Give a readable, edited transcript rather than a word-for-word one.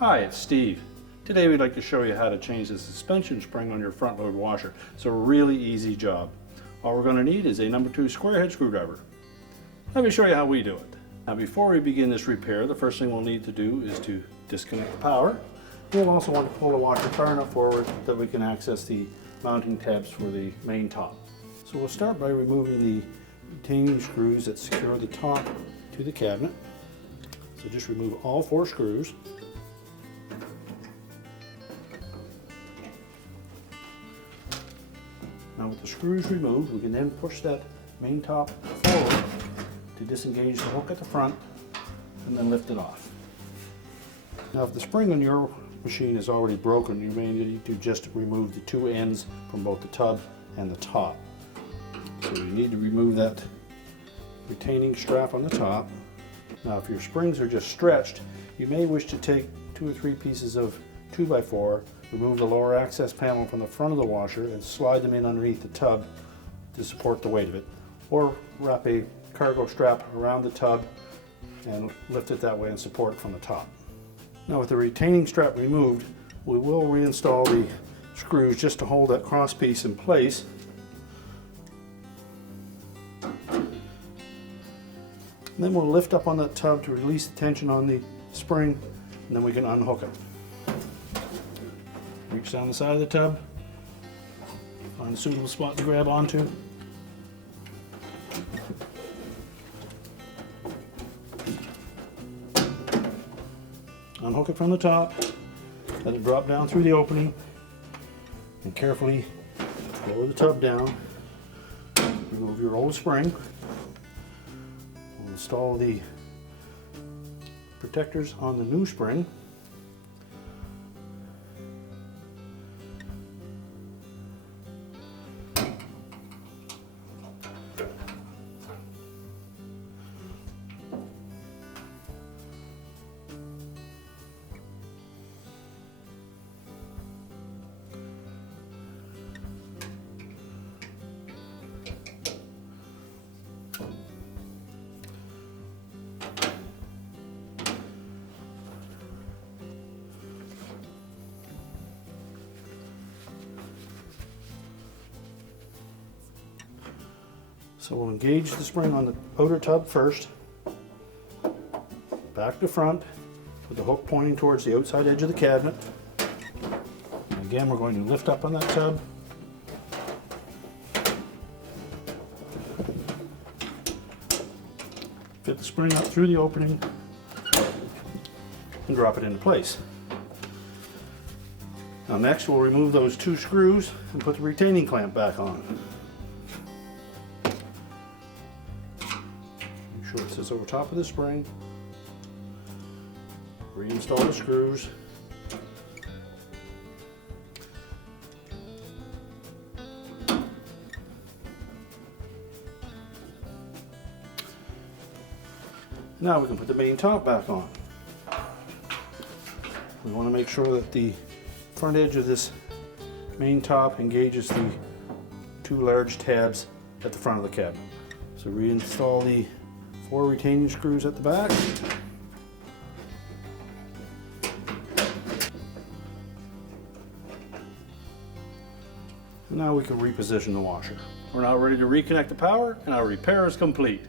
Hi, it's Steve. Today we'd like to show you how to change the suspension spring on your front load washer. It's a really easy job. All we're going to need is a number 2 square head screwdriver. Let me show you how we do it. Now before we begin this repair, the first thing we'll need to do is to disconnect the power. We'll also want to pull the washer far enough forward that we can access the mounting tabs for the main top. So we'll start by removing the retaining screws that secure the top to the cabinet. So just remove all 4 screws. Now with the screws removed, we can then push that main top forward to disengage the hook at the front and then lift it off. Now if the spring on your machine is already broken, you may need to just remove the 2 ends from both the tub and the top. So you need to remove that retaining strap on the top. Now if your springs are just stretched, you may wish to take 2 or 3 pieces of 2x4, remove the lower access panel from the front of the washer and slide them in underneath the tub to support the weight of it. Or wrap a cargo strap around the tub and lift it that way and support it from the top. Now with the retaining strap removed, we will reinstall the screws just to hold that cross piece in place. And then we'll lift up on that tub to release the tension on the spring, and then we can unhook it. Reach down the side of the tub, find a suitable spot to grab onto. Unhook it from the top, let it drop down through the opening, and carefully lower the tub down. Remove your old spring. We'll install the protectors on the new spring. So we'll engage the spring on the outer tub first, back to front, with the hook pointing towards the outside edge of the cabinet. And again, we're going to lift up on that tub. Fit the spring up through the opening and drop it into place. Now next we'll remove those 2 screws and put the retaining clamp back on. Make sure it sits over top of the spring. Reinstall the screws. Now we can put the main top back on. We want to make sure that the front edge of this main top engages the 2 large tabs at the front of the cabinet. So reinstall the 4 retaining screws at the back. And now we can reposition the washer. We're now ready to reconnect the power and our repair is complete.